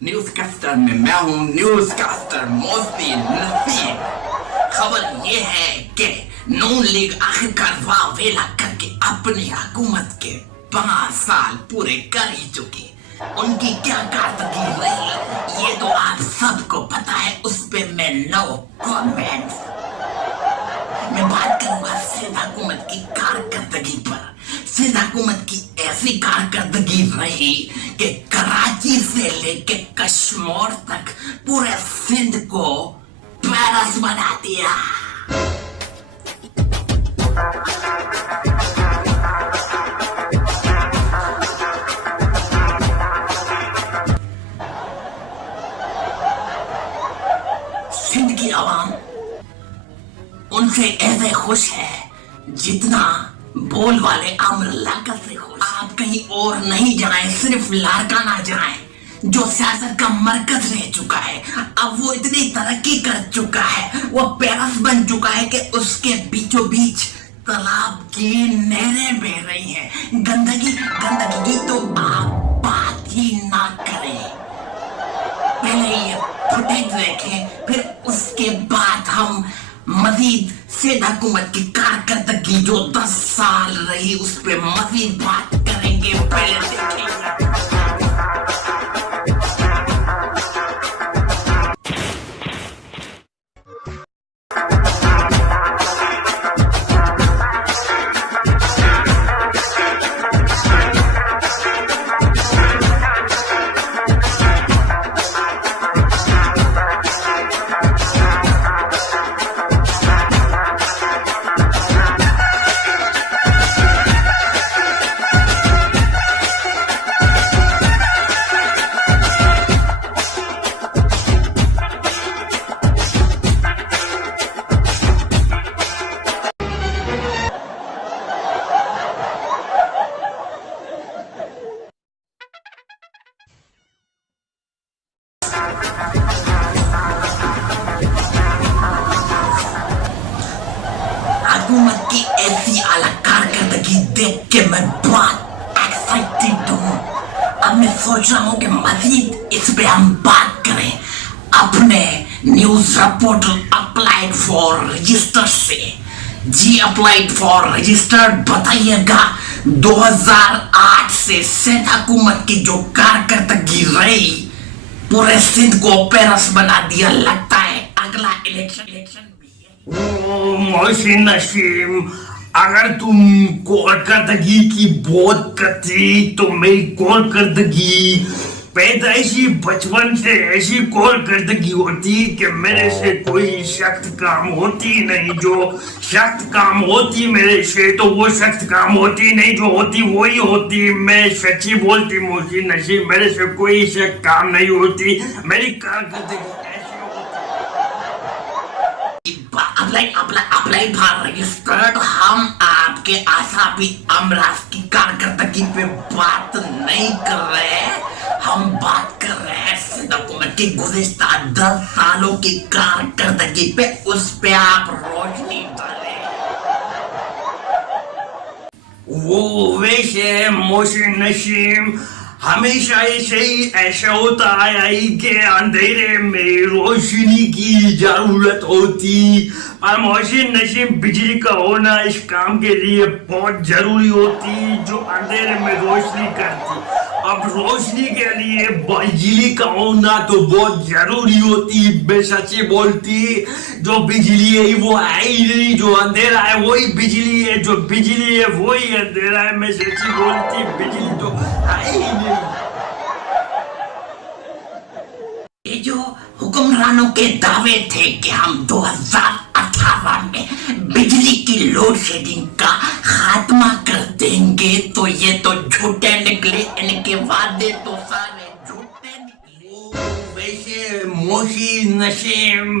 News caster में मैं हूँ न्यूज कास्टर मोस्टली नसीब। खबर ये है कि नून लीग आखिरकार वावेला करके अपनी हुकूमत के 5 साल पूरे कर ही चुकी। उनकी क्या कारकर्दगी रही ये तो आप सबको पता है, उस पे मैं नो कमेंट। मैं बात करूंगा सिंध हुकूमत की कारकर्दगी पर। सिंध हुकूमत की ऐसी कारकर्दगी रही कि कराची से लेके कश्मीर तक पूरे सिंध को पयरस बना दिया। सिंध की आवाम उनसे ऐसे खुश है जितना बोल वाले अमर लाकर से खुश। आप कहीं और नहीं जाएं, सिर्फ लारकाना जाएं जो सियासत का मरकज रह चुका है। अब वो इतनी तरक्की कर चुका है, वो पयरस बन चुका है कि उसके बीचों बीच तालाब की नहरें बह रही हैं। गंदगी तो आप बात ही ना करें। पहले ये फुटेज देखें, फिर उसके बाद हम मजीद सिंध हुकूमत की कारकर्दगी जो 10 साल रही उस पे मजीद बात करेंगे। पहले देखेंगे। हुकूमत की ऐसी आला कारकर्दगी देख के मैं बहुत एक्साइटेड हूँ। अब मैं सोच रहा हूँ कि मजीद इस पे हम बात करें। अपने news reporter applied for register से जी अप्लाइड फॉर रजिस्टर बताइएगा 2008 से सिंध हुकूमत की जो कारकर्दगी रही पूरे सिंध को पयरस बना दिया। लगता है अगला इलेक्शन मोहसिन नसीम, अगर तुम कारकर्दगी की बात करती तो मेरी कारकर्दगी पैदाइशी बचपन से ऐसी कारकर्दगी होती कि मेरे से कोई सख्त काम होती नहीं। जो सख्त काम होती मेरे से तो वो सख्त काम होती नहीं, जो होती वही होती। मैं सच्ची बोलती मोहसिन नसीम, मेरे से कोई सख्त काम नहीं होती। मेरी कारकर्दगी अप्लाई फॉर रजिस्टर्ड। हम आपके आसाबी अमराज की कारकर्दगी पे बात नहीं कर रहे हैं, हम बात कर रहे हैं सिंध हुकूमत की गुज़िश्ता 10 सालों की कारकर्दगी पे। उस पे आप रोशनी डालें। वो वैसे मोहसिन नसीम हमेशा ऐसा होता आया ही कि अंधेरे में रोशनी की जरूरत होती। और मोहसिन नसीम, बिजली का होना इस काम के लिए बहुत जरूरी होती जो अंधेरे में रोशनी करती। अब रोशनी के लिए बिजली का होना तो बहुत जरूरी होती। मैं सच्ची बोलती, जो बिजली है वो है ही नहीं, जो अंधेरा है वही बिजली है, जो बिजली है वही अंधेरा है। मैं सच्ची बोलती, बिजली तो है ही नहीं। ये जो हुक्मरानों के दावे थे कि हम 2018 में बिजली की लोड शेडिंग का खात्मा कर देंगे, तो ये तो झूठे निकले। इनके वादे तो सारे झूठे निकले। वैसे मोहसिन नसीम,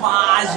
5